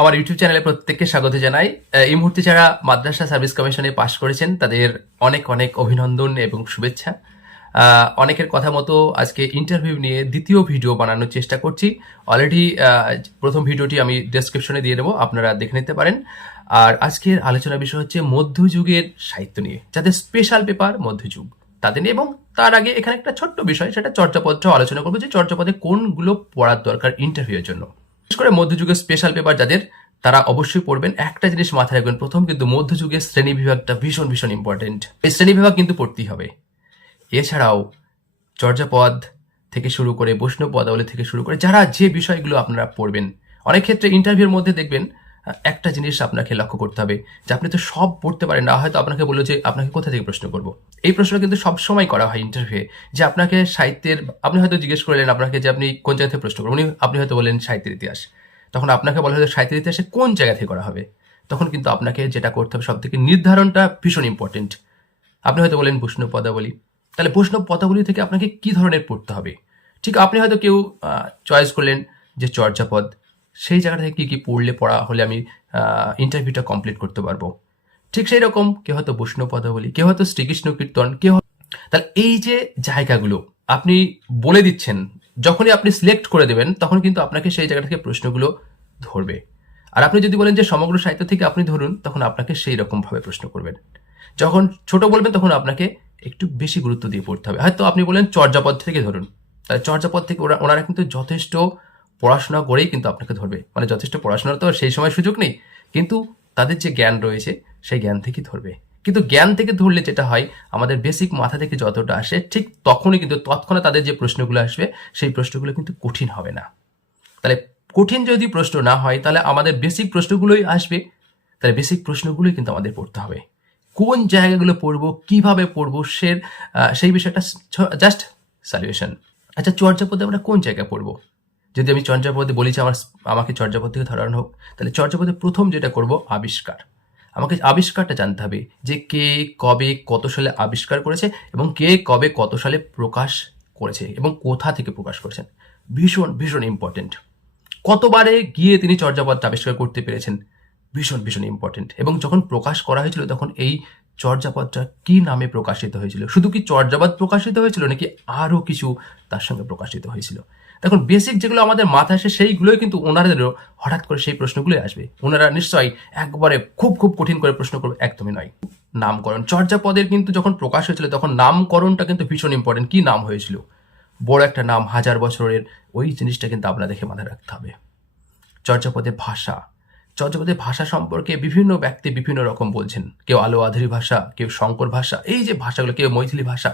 আমার ইউটিউব চ্যানেলে প্রত্যেককে স্বাগত জানাই। এই মুহূর্তে যারা মাদ্রাসা সার্ভিস কমিশনে পাশ করেছেন, তাদের অনেক অনেক অভিনন্দন এবং শুভেচ্ছা। অনেকের কথা মতো আজকে ইন্টারভিউ নিয়ে দ্বিতীয় ভিডিও বানানোর চেষ্টা করছি। অলরেডি প্রথম ভিডিওটি আমি ডেসক্রিপশনে দিয়ে দেবো, আপনারা দেখে নিতে পারেন। আর আজকের আলোচনা বিষয় হচ্ছে মধ্যযুগের সাহিত্য নিয়ে, যাদের স্পেশাল পেপার মধ্যযুগ। তাদের নিয়ে এবং তার আগে এখানে একটা ছোট্ট বিষয়, সেটা চর্যাপত্র আলোচনা করব যে চর্যাপদে কোনগুলো পড়ার দরকার ইন্টারভিউয়ের জন্য। বিশেষ করে মধ্যযুগের স্পেশাল পেপার যাদের তারা অবশ্যই পড়বেন। একটা জিনিস মাথায় রাখবেন, প্রথম কিন্তু মধ্যযুগের শ্রেণি বিভাগটা ভীষণ ভীষণ ইম্পর্টেন্ট এই শ্রেণি বিভাগ কিন্তু পড়তেই হবে। এছাড়াও চর্যাপদ থেকে শুরু করে বৈষ্ণব পদাবলী থেকে শুরু করে যারা যে বিষয়গুলো আপনারা পড়বেন, অনেক ক্ষেত্রে ইন্টারভিউর মধ্যে দেখবেন একটা জিনিস আপনাকে লক্ষ্য করতে হবে, যে আপনি তো সব পড়তে পারেন না, হয়তো আপনাকে বলল যে আপনাকে কোথা থেকে প্রশ্ন করব। এই প্রশ্ন কিন্তু সবসময় করা হয় ইন্টারভিউয়ে যে আপনাকে সাহিত্যের, আপনি হয়তো জিজ্ঞেস করলেন আপনাকে যে আপনি কোন জায়গা থেকে প্রশ্ন করবেন, উনি, আপনি হয়তো বললেন সাহিত্যের ইতিহাস। তখন আপনাকে বলা হয়তো সাহিত্যের ইতিহাসে কোন জায়গা থেকে করা হবে? তখন কিন্তু আপনাকে যেটা করতে হবে সব থেকে নির্ধারণটা ভীষণ ইম্পর্টেন্ট আপনি হয়তো বলেন বৈষ্ণব পদাবলী। তাহলে বৈষ্ণব পদাবলী থেকে আপনাকে কি ধরনের পড়তে হবে? ঠিক আপনি হয়তো কেউ চয়েস করলেন যে চর্যাপদ সেই জায়গা থেকে কী কী পড়লে পড়া হলে আমি ইন্টারভিউটা কমপ্লিট করতে পারব? ঠিক সেই রকম কেউ হয়তো বৈষ্ণব কেউ হয়তো শ্রীকৃষ্ণ কীর্তন, কেউ তাহলে এই যে জায়গাগুলো আপনি বলে দিচ্ছেন, যখনই আপনি সিলেক্ট করে দেবেন, তখন কিন্তু আপনাকে সেই জায়গা থেকে প্রশ্নগুলো ধরবে। আর আপনি যদি বলেন যে সমগ্র সাহিত্য থেকে আপনি ধরুন, তখন আপনাকে সেই রকম ভাবে প্রশ্ন করবেন। যখন ছোট বলবেন, তখন আপনাকে একটু বেশি গুরুত্ব দিয়ে পড়তে হবে। হয়তো আপনি বলেন চর্যাপদ থেকে ধরুন। তাহলে চর্যাপদ থেকে ওরা ওনারা কিন্তু যথেষ্ট পড়াশোনা করেই কিন্তু আপনাকে ধরবে। মানে যথেষ্ট পড়াশোনার তো সেই সময় সুযোগ নেই, কিন্তু তাদের যে জ্ঞান রয়েছে, সেই জ্ঞান থেকেই ধরবে। কিন্তু জ্ঞান থেকে ধরলে যেটা হয়, আমাদের বেসিক মাথা থেকে যতটা আসে, ঠিক তখনই কিন্তু তৎক্ষণাৎ তাদের যে প্রশ্নগুলো আসবে, সেই প্রশ্নগুলো কিন্তু কঠিন হবে না। তাহলে কঠিন যদি প্রশ্ন না হয়, তাহলে আমাদের বেসিক প্রশ্নগুলোই আসবে। তাহলে বেসিক প্রশ্নগুলোই কিন্তু আমাদের পড়তে হবে। কোন জায়গাগুলো পড়ব, কীভাবে পড়ব সে সেই বিষয়টা জাস্ট সলিউশন আচ্ছা চর্যাপদে আমরা কোন জায়গায় পড়ব? যদি আমি চর্যাপদে বলি যে আমার আমাকে চর্যাপদ থেকে ধরানো হোক, তাহলে চর্যাপদে প্রথম যেটা করব, আবিষ্কার। আমাকে আবিষ্কারটা জানতে হবে যে কে কবে কত সালে আবিষ্কার করেছে এবং কে কবে কত সালে প্রকাশ করেছে এবং কোথা থেকে প্রকাশ করেছেন। ভীষণ ভীষণ ইম্পর্টেন্ট কতবারে গিয়ে তিনি চর্যাপদটা আবিষ্কার করতে পেরেছেন? ভীষণ ভীষণ ইম্পর্টেন্ট এবং যখন প্রকাশ করা হয়েছিল, তখন এই চর্যাপদটা কি নামে প্রকাশিত হয়েছিল? শুধু কি চর্যাপদ প্রকাশিত হয়েছিল নাকি আরও কিছু তার সঙ্গে প্রকাশিত হয়েছিল? দেখুন বেসিক যেগুলো আমাদের মাথায় আসে সেইগুলোই কিন্তু ওনাদেরও হঠাৎ করে সেই প্রশ্নগুলোই আসবে। ওনারা নিশ্চয়ই একবারে খুব খুব কঠিন করে প্রশ্ন করবে, একদমই নয়। নামকরণ। চর্যাপদের কিন্তু যখন প্রকাশ হয়েছিল, তখন নামকরণটা কিন্তু ভীষণ ইম্পর্টেন্ট কি নাম হয়েছিল? বড় একটা নাম, হাজার বছরের, ওই জিনিসটা কিন্তু আপনাদেরকে মাথায় রাখতে হবে। চর্যাপদের ভাষা। চর্যাপদের ভাষা সম্পর্কে বিভিন্ন ব্যক্তি বিভিন্ন রকম বলছেন। কেউ আলো আধুরি ভাষা, কেউ শঙ্কর ভাষা, এই যে ভাষাগুলো, কেউ মৈথিলি ভাষা,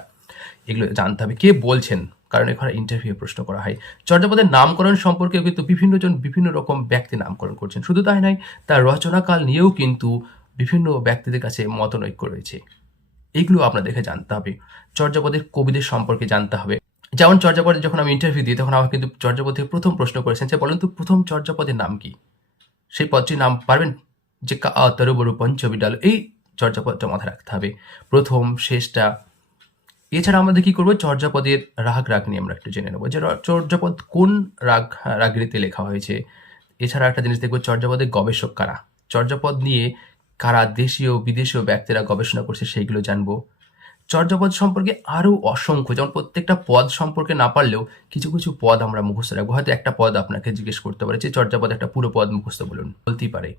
এগুলো জানতে হবে কে বলছেন, কারণ এখানে ইন্টারভিউ প্রশ্ন করা হয়। চর্যাপদের নামকরণ সম্পর্কে কিন্তু বিভিন্ন জন বিভিন্ন রকম ব্যক্তি নামকরণ করছেন। শুধু তাই নয়, তার রচনাকাল নিয়েও কিন্তু বিভিন্ন ব্যক্তিদের কাছে মতনৈক্য রয়েছে। এগুলো আপনাদেরকে জানতে হবে। চর্যাপদের কবিদের সম্পর্কে জানতে হবে। যেমন চর্যাপদে যখন আমি ইন্টারভিউ দিই, তখন আমাকে কিন্তু চর্যাপদ থেকে প্রথম প্রশ্ন করেছেন যে, বলেন তো প্রথম চর্যাপদের নাম কি? সেই পদটির নাম পারবেন? যে কা তরবরু পঞ্চবিডাল এই চর্যাপদটা মাথায় রাখতে হবে। প্রথম শেষটা, এছাড়া আমাদের কি করব চর্যাপদের রাগ রাগ নিয়ে আমরা একটু জেনে নেব। যে চর্যাপদ কোন রাগ, রাগিনীতে লেখা হয়েছে? এছাড়া একটা জিনিস দেখব, চর্যাপদের গবেষক কারা? চর্যাপদ নিয়ে কারা দেশীয়, বিদেশীয় ব্যক্তিরা গবেষণা করছে, সেইগুলো জানব। চর্যাপদ সম্পর্কে আরও অসংখ্য, যেমন প্রত্যেকটা পদ সম্পর্কে না পারলেও কিছু কিছু পদ আমরা মুখস্থ রাখব। হয়তো একটা পদ আপনাকে জিজ্ঞেস করতে পারে যে চর্যাপদ একটা পুরো পদ মুখস্থ বলুন, বলতেই পারে।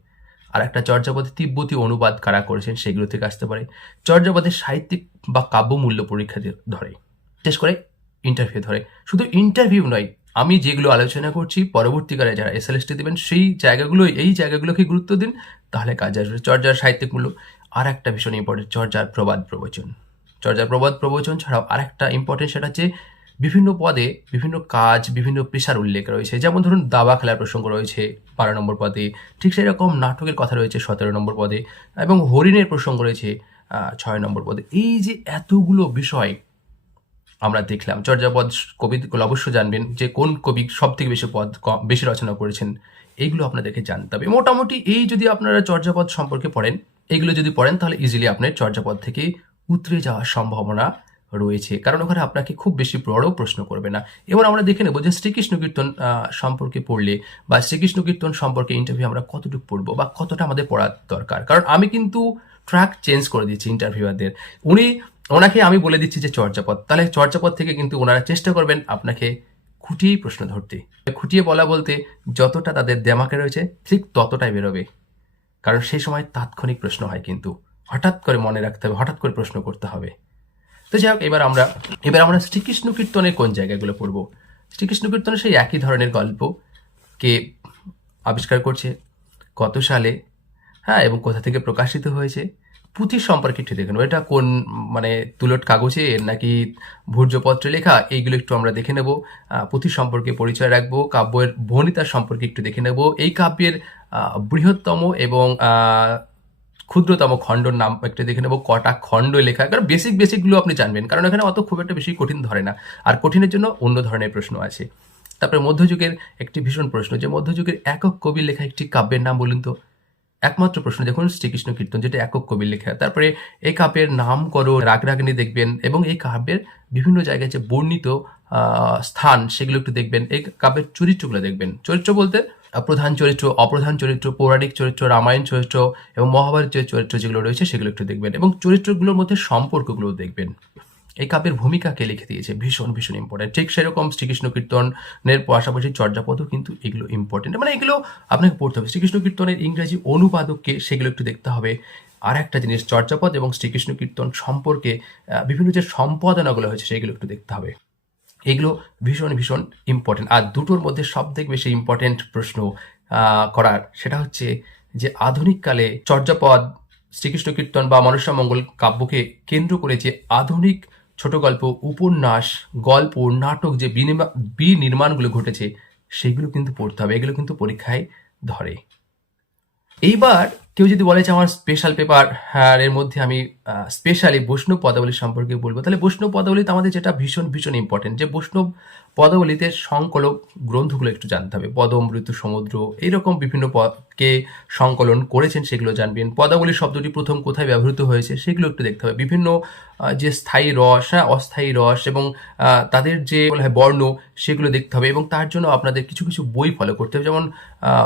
আর একটা চর্যাপদে তিব্বতী অনুবাদ কারা করেছেন সেগুলো থেকে আসতে পারে। চর্যাপদের সাহিত্যিক বা কাব্য মূল্য পরীক্ষা ধরে, বিশেষ করে ইন্টারভিউ ধরে। শুধু ইন্টারভিউ নয়, আমি যেগুলো আলোচনা করছি, পরবর্তীকালে যারা এস এল দেবেন, সেই জায়গাগুলোই, এই জায়গাগুলোকে গুরুত্ব দিন, তাহলে কাজ আসবে। চর্যার সাহিত্যিক মূল্য আর একটা ভীষণ ইম্পর্টেন্ট চর্যার প্রবাদ প্রবচন। চর্যার প্রবাদ প্রবচন ছাড়াও আরেকটা ইম্পর্টেন্ট সেটা হচ্ছে বিভিন্ন পদে বিভিন্ন কাজ, বিভিন্ন পেশার উল্লেখ রয়েছে। যেমন ধরুন দাবা খেলার প্রসঙ্গ রয়েছে বারো নম্বর পদে। ঠিক সেই রকম নাটকের কথা রয়েছে সতেরো নম্বর পদে এবং হরিণের প্রসঙ্গ রয়েছে ছয় নম্বর পদে। এই যে এতগুলো বিষয় আমরা দেখলাম চর্যাপদ কবিগুলো অবশ্য জানবেন যে কোন কবি সব থেকে বেশি পদ বেশি রচনা করেছেন এইগুলো আপনাদেরকে জানতে হবে। মোটামুটি এই যদি আপনারা চর্যাপদ সম্পর্কে পড়েন, এগুলো যদি পড়েন তাহলে ইজিলি আপনার চর্যাপদ থেকে উতরে যাওয়ার সম্ভাবনা রয়েছে। কারণ ওখানে আপনাকে খুব বেশি বড় প্রশ্ন করবে না। এবার আমরা দেখে নেব যে শ্রীকৃষ্ণ কীর্তন সম্পর্কে পড়লে বা শ্রীকৃষ্ণ কীর্তন সম্পর্কে ইন্টারভিউ আমরা কতটুকু পড়ব বা কতটা আমাদের পড়ার দরকার। কারণ আমি কিন্তু ট্র্যাক চেঞ্জ করে দিচ্ছি ইন্টারভিউয়ারদের উনি, ওনাকে আমি বলে দিচ্ছি যে চর্যাপদ। তাহলে চর্যাপদ থেকে কিন্তু ওনারা চেষ্টা করবেন আপনাকে খুঁটিয়েই প্রশ্ন ধরতে। খুঁটিয়ে বলা বলতে যতটা তাদের দেমাকে রয়েছে, ঠিক ততটাই বেরোবে। কারণ সেই সময় তাৎক্ষণিক প্রশ্ন হয় কিন্তু। হঠাৎ করে মনে রাখতে হবে, হঠাৎ করে প্রশ্ন করতে হবে। তো যাই হোক, এবার আমরা এবার আমরা শ্রীকৃষ্ণ কীর্তনের কোন জায়গাগুলো পড়ব? শ্রীকৃষ্ণ কীর্তনের সেই একই ধরনের গল্প কে আবিষ্কার করছে, কত সালে হ্যাঁ এবং কোথা থেকে প্রকাশিত হয়েছে, পুঁথির সম্পর্কে একটু দেখে নেব। এটা কোন মানে তুলট কাগজে নাকি ভূর্জপত্রে লেখা, এইগুলো একটু আমরা দেখে নেব। পুঁথি সম্পর্কে পরিচয় রাখব, কাব্যের ভনিতার সম্পর্কে একটু দেখে নেব। এই কাব্যের বৃহত্তম এবং ক্ষুদ্রতম খণ্ডর নাম একটু দেখে নেব, কটা খণ্ড লেখা। কারণ বেসিক বেসিকগুলো আপনি জানবেন, কারণ এখানে অত খুব একটা বেশি কঠিন ধরে না। আর কঠিনের জন্য অন্য ধরনের প্রশ্ন আছে। তারপরে মধ্যযুগের একটি ভীষণ প্রশ্ন, যে মধ্যযুগের একক কবির লেখা একটি কাব্যের নাম বলুন তো? একমাত্র প্রশ্ন, দেখুন শ্রীকৃষ্ণ কীর্তন, যেটা একক কবির লেখা। তারপরে এই কাব্যের নাম করো, রাগ রাগিনী দেখবেন, এবং এই কাব্যের বিভিন্ন জায়গায় যে বর্ণিত স্থান, সেগুলো একটু দেখবেন। এই কাব্যের চরিত্রগুলো দেখবেন। চরিত্র বলতে প্রধান চরিত্র, অপ্রধান চরিত্র, পৌরাণিক চরিত্র, রামায়ণ চরিত্র এবং মহাভারত যে চরিত্র যেগুলো রয়েছে সেগুলো একটু দেখবেন এবং চরিত্রগুলোর মধ্যে সম্পর্কগুলো দেখবেন। এই কাব্যের ভূমিকাকে লিখে দিয়েছে, ভীষণ ভীষণ ইম্পর্টেন্ট ঠিক সেরকম শ্রীকৃষ্ণ কীর্তনের পাশাপাশি চর্যাপদও কিন্তু এগুলো ইম্পর্টেন্ট মানে এগুলো আপনাকে পড়তে হবে। শ্রীকৃষ্ণ কীর্তনের ইংরেজি অনুবাদককে সেগুলো একটু দেখতে হবে। আর একটা জিনিস, চর্যাপদ এবং শ্রীকৃষ্ণ কীর্তন সম্পর্কে বিভিন্ন যে সম্পাদনাগুলো হয়েছে সেগুলো একটু দেখতে হবে। এগুলো ভীষণ ভীষণ ইম্পর্টেন্ট আর দুটোর মধ্যে সব থেকে বেশি ইম্পর্টেন্ট প্রশ্ন করার সেটা হচ্ছে যে আধুনিককালে চর্যাপদ, শ্রীকৃষ্ণ কীর্তন বা মনুষ্য মঙ্গল কাব্যকে কেন্দ্র করে যে আধুনিক ছোট গল্প, উপন্যাস, গল্প, নাটক যে বিনির্মাণগুলো ঘটেছে, সেগুলো কিন্তু পড়তে হবে। এগুলো কিন্তু পরীক্ষায় ধরে। এইবার কেউ যদি বলে যে আমার স্পেশাল পেপার এর মধ্যে আমি স্পেশালি বৈষ্ণব পদাবলী সম্পর্কে বলব, তাহলে বৈষ্ণব পদাবলীতে আমাদের যেটা ভীষণ ভীষণ ইম্পর্টেন্ট যে বৈষ্ণব পদাবলীতে সংকলক গ্রন্থগুলো একটু জানতে হবে। পদম, ঋতু, সমুদ্র এইরকম বিভিন্ন পদকে সংকলন করেছেন, সেগুলো জানবেন। পদাবলী শব্দটি প্রথম কোথায় ব্যবহৃত হয়েছে, সেগুলো একটু দেখতে হবে। বিভিন্ন যে স্থায়ী রস হ্যাঁ অস্থায়ী রস এবং তাদের যে বর্ণ, সেগুলো দেখতে হবে এবং তার জন্য আপনাদের কিছু কিছু বই ফলো করতে হবে। যেমন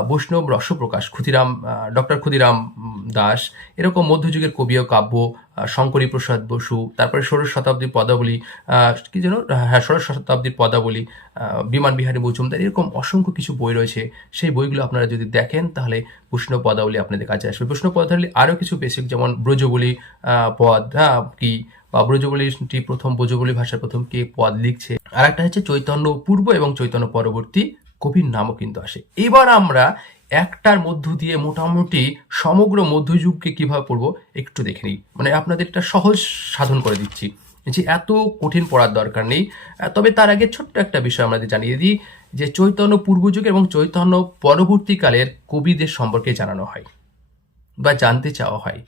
বৈষ্ণব রসপ্রকাশ, ক্ষুদিরাম ডক্টর ক্ষুদিরাম দাস, এরকম মধ্যযুগের কবি ও কাব্য শঙ্করী প্রসাদ বসু, তারপরে ষোড়শ শতাব্দীর পদাবলী কি যেন হ্যাঁ ষোড়শ শতাব্দীর পদাবলী বিমান বিহারী মজুমদার এরকম অসংখ্য কিছু বই রয়েছে। সেই বইগুলো আপনারা যদি দেখেন, তাহলে বৈষ্ণব পদাবলী আপনাদের কাছে আসবে। বৈষ্ণব পদাবলী আরও কিছু বেসিক যেমন ব্রজবলী পদ হ্যাঁ কি, বা ব্রজবলীটি প্রথম, ব্রজবলী ভাষার প্রথম কে পদ লিখছে। আর একটা হচ্ছে চৈতন্য পূর্ব এবং চৈতন্য পরবর্তী কবির নামও কিন্তু আসে। এবার আমরা একটার মধ্য দিয়ে মোটামুটি সমগ্র মধ্যযুগকে কীভাবে পড়ব একটু দেখে নিই। মানে আপনাদের একটা সহজ সাধন করে দিচ্ছি যে এত কঠিন পড়ার দরকার নেই। তবে তার আগে ছোট্ট একটা বিষয় আমাদের জানিয়ে দিই যে চৈতন্য পূর্বযুগ এবং চৈতন্য পরবর্তীকালের কবিদের সম্পর্কে জানানো হয় বা জানতে চাওয়া হয়।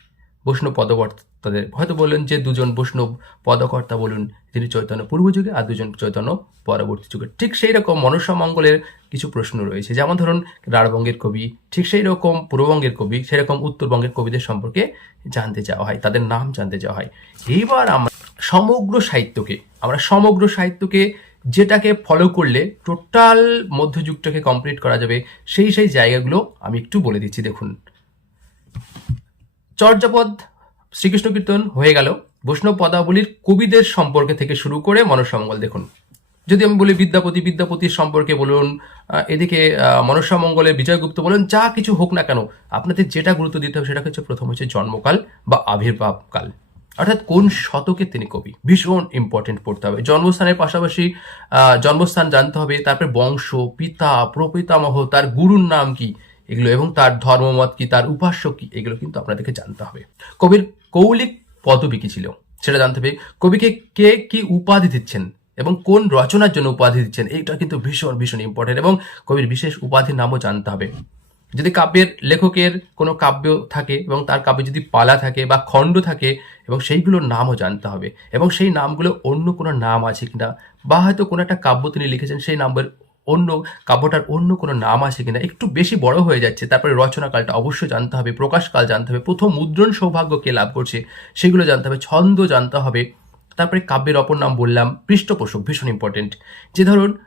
বৈষ্ণব পদকর্তাদের হয়তো বললেন যে দুজন বৈষ্ণব পদকর্তা বলুন যিনি চৈতন্য পূর্ব যুগে আর দুজন চৈতন্য পরবর্তী যুগে। ঠিক সেই রকম মনসা মঙ্গলের কিছু প্রশ্ন রয়েছে। যেমন ধরুন, রাঢ়বঙ্গের কবি, ঠিক সেই রকম পূর্ববঙ্গের কবি সেরকম উত্তরবঙ্গের কবিদের সম্পর্কে জানতে চাওয়া হয়, তাদের নাম জানতে চাওয়া হয়। এইবার আমরা সমগ্র সাহিত্যকে, আমরা সমগ্র সাহিত্যকে যেটাকে ফলো করলে টোটাল মধ্যযুগটাকে কমপ্লিট করা যাবে, সেই সেই জায়গাগুলো আমি একটু বলে দিচ্ছি। দেখুন চর্যাপদ শ্রীকৃষ্ণ কীর্তন হয়ে গেল। বৈষ্ণব পদাবলীর কবিদের সম্পর্কে থেকে শুরু করে মনসামঙ্গল দেখুন। যদি আমি বলি বিদ্যাপতি, বিদ্যাপতির সম্পর্কে বলুন এদিকে মনসামঙ্গলের বিজয়গুপ্ত বলুন, যা কিছু হোক না কেন, আপনাদের যেটা গুরুত্ব দিতে হবে সেটা হচ্ছে প্রথম হচ্ছে জন্মকাল বা আবির্ভাবকাল। অর্থাৎ কোন শতকে তিনি কবি? ভীষণ ইম্পর্টেন্ট পড়তে হবে। জন্মস্থানের পাশাপাশি জন্মস্থান জানতে হবে, তারপরে বংশ, পিতা, প্রপিতামহ, তার গুরুর নাম কি? এগুলো এবং তার ধর্মমত কি, তার উপাস্য কি, এগুলো কিন্তু আপনাদেরকে জানতে হবে। কবির কৌলিক পদবী কি ছিল? সেটা জানতে হবে। কবিকে কে কি উপাধি দিচ্ছেন এবং কোন রচনার জন্য উপাধি দিচ্ছেন, এইটা কিন্তু ভীষণ ভীষণ ইম্পর্টেন্ট এবং কবির বিশেষ উপাধির নামও জানতে হবে। যদি কাব্যের লেখকের কোনো কাব্য থাকে এবং তার কাব্যে যদি পালা থাকে বা খণ্ড থাকে এবং সেইগুলোর নামও জানতে হবে এবং সেই নামগুলো অন্য কোনো নাম আছে কিনা বা হয়তো কোনো একটা কাব্য তিনি লিখেছেন, সেই নামের অন্য কাব্যটার অন্য কোনো নাম আছে কিনা একটু বেশি বড় হয়ে যাচ্ছে। তারপরে রচনাকালটা অবশ্যই জানতে হবে, প্রকাশকাল জানতে হবে, প্রথম মুদ্রণ সৌভাগ্য কে লাভ করছে সেগুলো জানতে হবে, ছন্দ জানতে হবে, তারপরে কাব্যের অপর নাম বললাম, পৃষ্ঠপোষক ভীষণ ইম্পর্টেন্ট যে ধরুন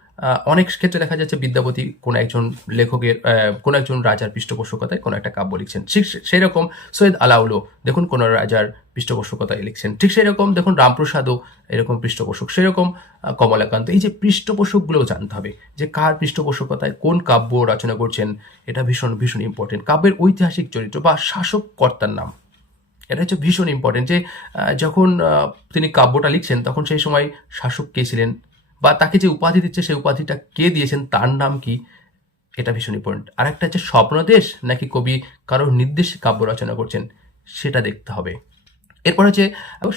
অনেক ক্ষেত্রে দেখা যাচ্ছে বিদ্যাপতি কোনো একজন লেখকের কোনো একজন রাজার পৃষ্ঠপোষকতায় কোনো একটা কাব্য লিখছেন। ঠিক সেই রকম সৈয়দ আলাউলো দেখুন কোনো রাজার পৃষ্ঠপোষকতায় লিখছেন। ঠিক সেই রকম দেখুন রামপ্রসাদও এরকম পৃষ্ঠপোষক। সেরকম কমলাকান্ত। এই যে পৃষ্ঠপোষকগুলোও জানতে হবে যে কার পৃষ্ঠপোষকতায় কোন কাব্য রচনা করছেন, এটা ভীষণ ভীষণ ইম্পর্টেন্ট কাব্যের ঐতিহাসিক চরিত্র বা শাসক কর্তার নাম। এটা হচ্ছে ভীষণ ইম্পর্টেন্ট যে যখন তিনি কাব্যটা লিখছেন, তখন সেই সময় শাসক কে ছিলেন? বা তাকে যে উপাধি দিচ্ছে সেই উপাধিটা কে দিয়েছেন তার নাম কি? এটা ভীষণ ইম্পর্টেন্ট আর একটা হচ্ছে স্বপ্নদেশ নাকি কবি কারোর নির্দেশে কাব্য রচনা করছেন সেটা দেখতে হবে। এরপর হচ্ছে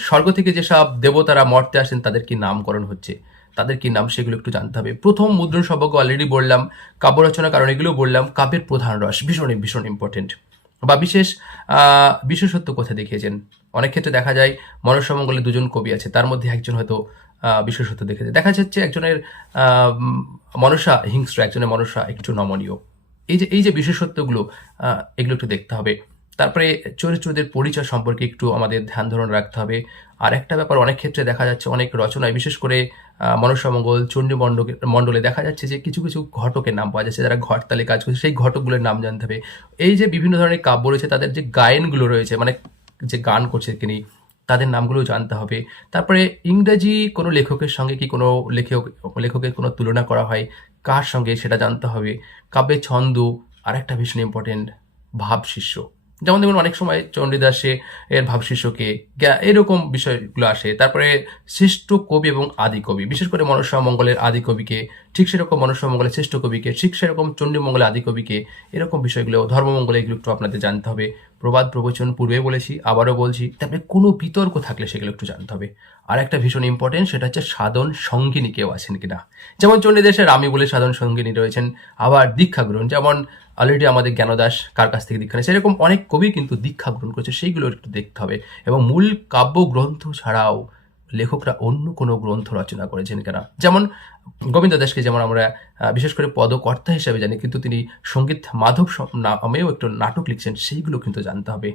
স্বর্গ থেকে যেসব দেবতারা মর্তে আসেন তাদের কি নামকরণ হচ্ছে? তাদের কি নাম সেগুলো একটু জানতে হবে। প্রথম মুদ্রণ সর্বজ্ঞ অলরেডি বললাম, কাব্য রচনা কারণ এগুলো বললাম, কাব্যের প্রধান রস, ভীষণ ভীষণ ইম্পর্টেন্ট বা বিশেষ বিশেষত্ব কোথায় দেখিয়েছেন? অনেক ক্ষেত্রে দেখা যায় মনসমঙ্গলে দুজন কবি আছে, তার মধ্যে একজন হয়তো বিশেষত্ব দেখেছে দেখা যাচ্ছে একজনের মনসা হিংস্র, একজনের মনসা একটু নমনীয়। এই যে এই যে বিশেষত্বগুলো এগুলো একটু দেখতে হবে। তারপরে চরিত্রদের পরিচয় সম্পর্কে একটু আমাদের ধ্যান ধারণ রাখতে হবে। আর একটা ব্যাপার, অনেক ক্ষেত্রে দেখা যাচ্ছে অনেক রচনায়, বিশেষ করে মনসামঙ্গল চণ্ডী মণ্ডকে, মণ্ডলে দেখা যাচ্ছে যে কিছু কিছু ঘটকের নাম পাওয়া যাচ্ছে, যারা ঘরতালে কাজ করছে, সেই ঘটকগুলোর নাম জানতে হবে। এই যে বিভিন্ন ধরনের কাব্য রয়েছে, তাদের যে গায়নগুলো রয়েছে মানে যে গান করছে তিনি তাদের নামগুলো জানতে হবে। তারপরে ইংরেজি কোনো লেখকের সঙ্গে কি কোনো লেখক, লেখকের কোনো তুলনা করা হয়? কার সঙ্গে সেটা জানতে হবে? কাব্যের ছন্দ, আরেকটা ভীষণ ইম্পর্টেন্ট ভাবশিষ্য। যেমন দেখুন অনেক সময় চণ্ডীদাসে এর জ্ঞা- এরকম বিষয়গুলো আসে। তারপরে শ্রেষ্ঠ কবি এবং আদি কবি। বিশেষ করে মনসা মঙ্গলের আদি কবিকে, ঠিক সেরকম মনসা মঙ্গলের শ্রেষ্ঠ কবিকে, ঠিক সেরকম চণ্ডী মঙ্গলের আদি কবিকে, এরকম বিষয়গুলো ধর্মমঙ্গলে এগুলো একটু আপনাদের জানতে হবে। প্রবাদ প্রবচন পূর্বে বলেছি, আবারও বলছি, তারপরে কোনো বিতর্ক থাকলে সেগুলো একটু জানতে হবে। আর একটা ভীষণ ইম্পর্টেন্ট সেটা হচ্ছে সাধন সঙ্গিনী কেউ আছেন কিনা? যেমন চণ্ডীদেশে আমি বলে সাধন সঙ্গিনী রয়েছেন, আবার দীক্ষা গ্রহণ যেমন অলরেডি আমাদের জ্ঞানদাস কার কাছ থেকে দীক্ষা নিয়েছে? এরকম অনেক কবি কিন্তু দীক্ষা গ্রহণ করেছে, সেইগুলো একটু দেখতে হবে। এবং মূল কাব্য গ্রন্থ ছাড়াও লেখকরা অন্য কোনো গ্রন্থ রচনা করেছেন কেনা? যেমন গোবিন্দ দাসকে যেমন আমরা বিশেষ করে পদকর্তা হিসাবে জানি, কিন্তু তিনি সংগীত মাধব নামেও একটু নাটক লিখছেন, সেইগুলো কিন্তু জানতে হবে।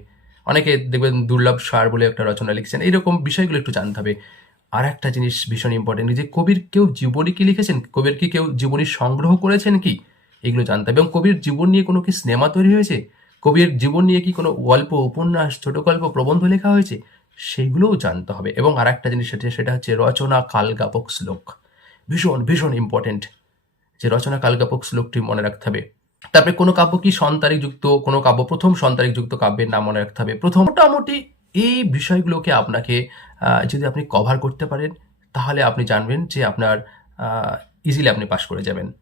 অনেকে দেখবেন দুর্লভ সার বলে একটা রচনা লিখছেন, এইরকম বিষয়গুলো একটু জানতে হবে। আর একটা জিনিস ভীষণ ইম্পর্টেন্ট যে কবির কেউ জীবনী কি লিখেছেন? কবির কি কেউ জীবনী সংগ্রহ করেছেন কি? এগুলো জানতে হবে এবং কবির জীবন নিয়ে কোনো কি সিনেমা তৈরি হয়েছে? কবির জীবন নিয়ে কি কোনো গল্প, উপন্যাস ছোট গল্প প্রবন্ধ লেখা হয়েছে? সেইগুলোও জানতে হবে। এবং আর একটা জিনিস সেটা সেটা হচ্ছে রচনা কালগাপক শ্লোক। ভীষণ ভীষণ ইম্পর্টেন্ট যে রচনা কালগাপক শ্লোকটি মনে রাখতে হবে। তারপরে কোনো কাব্য কি সন্তারিক যুক্ত কোনো কাব্য, প্রথম সন্তারিক যুক্ত কাব্যের নাম মনে রাখতে হবে। প্রথম, মোটামুটি এই বিষয়গুলোকে আপনাকে যদি আপনি কভার করতে পারেন, তাহলে আপনি জানবেন যে আপনার ইজিলি আপনি পাশ করে যাবেন।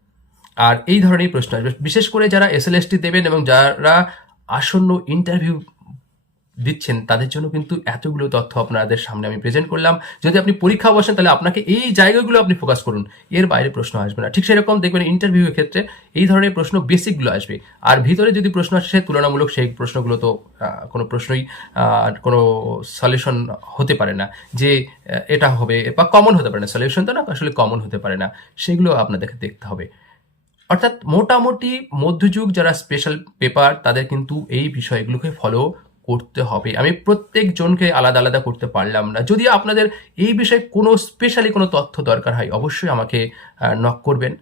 আর এই ধরনের প্রশ্ন আসবে। বিশেষ করে যারা এস এসএলএসটি দেবেন এবং যারা আসন্ন ইন্টারভিউ দিচ্ছেন, তাদের জন্য কিন্তু এতগুলো তথ্য আপনাদের সামনে আমি প্রেজেন্ট করলাম। যদি আপনি পরীক্ষা বসেন, তাহলে আপনাকে এই জায়গাগুলো আপনি ফোকাস করুন। এর বাইরে প্রশ্ন আসবে না। ঠিক সেরকম দেখবেন ইন্টারভিউয়ের ক্ষেত্রে এই ধরনের প্রশ্ন বেসিকগুলো আসবে। আর ভিতরে যদি প্রশ্ন আসে তুলনামূলক সেই প্রশ্নগুলো তো কোনো প্রশ্নই কোনো সলিউশন হতে পারে না যে এটা হবে বা কমন হতে পারে না। সলিউশন তো না, আসলে কমন হতে পারে না। সেগুলো আপনাদেরকে দেখতে হবে। অর্থাৎ মোটামুটি মধ্যযুগ যারা স্পেশাল পেপার তাদের কিন্তু এই বিষয়গুলোকে ফলো করতে হবে। আমি প্রত্যেক জনকে আলাদা আলাদা করতে পারলাম না। যদি আপনাদের এই বিষয়ে কোনো স্পেশালি কোনো তথ্য দরকার হয়, অবশ্যই আমাকে নক করবেন।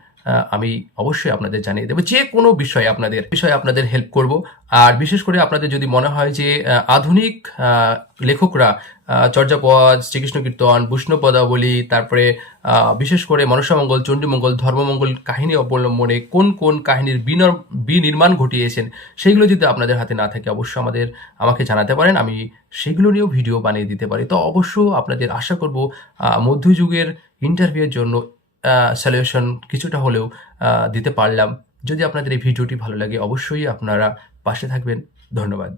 আমি অবশ্যই আপনাদের জানিয়ে দেবো, যে কোনো বিষয়ে আপনাদের বিষয়ে আপনাদের হেল্প করব। আর বিশেষ করে আপনাদের যদি মনে হয় যে আধুনিক লেখকরা চর্যাপদ শ্রীকৃষ্ণ কীর্তন বৈষ্ণব পদাবলী তারপরে বিশেষ করে মনসামঙ্গল চণ্ডীমঙ্গল, ধর্মমঙ্গল কাহিনী অবলম্বনে কোন কোন কাহিনীর বিনর, বিনির্মাণ ঘটিয়েছেন সেইগুলো যদি আপনাদের হাতে না থাকে, অবশ্যই আমাদের, আমাকে জানাতে পারেন, আমি সেগুলো নিয়েও ভিডিও বানিয়ে দিতে পারি। তো অবশ্য আপনাদের আশা করব মধ্যযুগের ইন্টারভিউয়ের জন্য সলিউশন কিছুটা হলেও দিতে পারলাম। যদি আপনাদের এই ভিডিওটি ভালো লাগে, অবশ্যই আপনারা পাশে থাকবেন। ধন্যবাদ।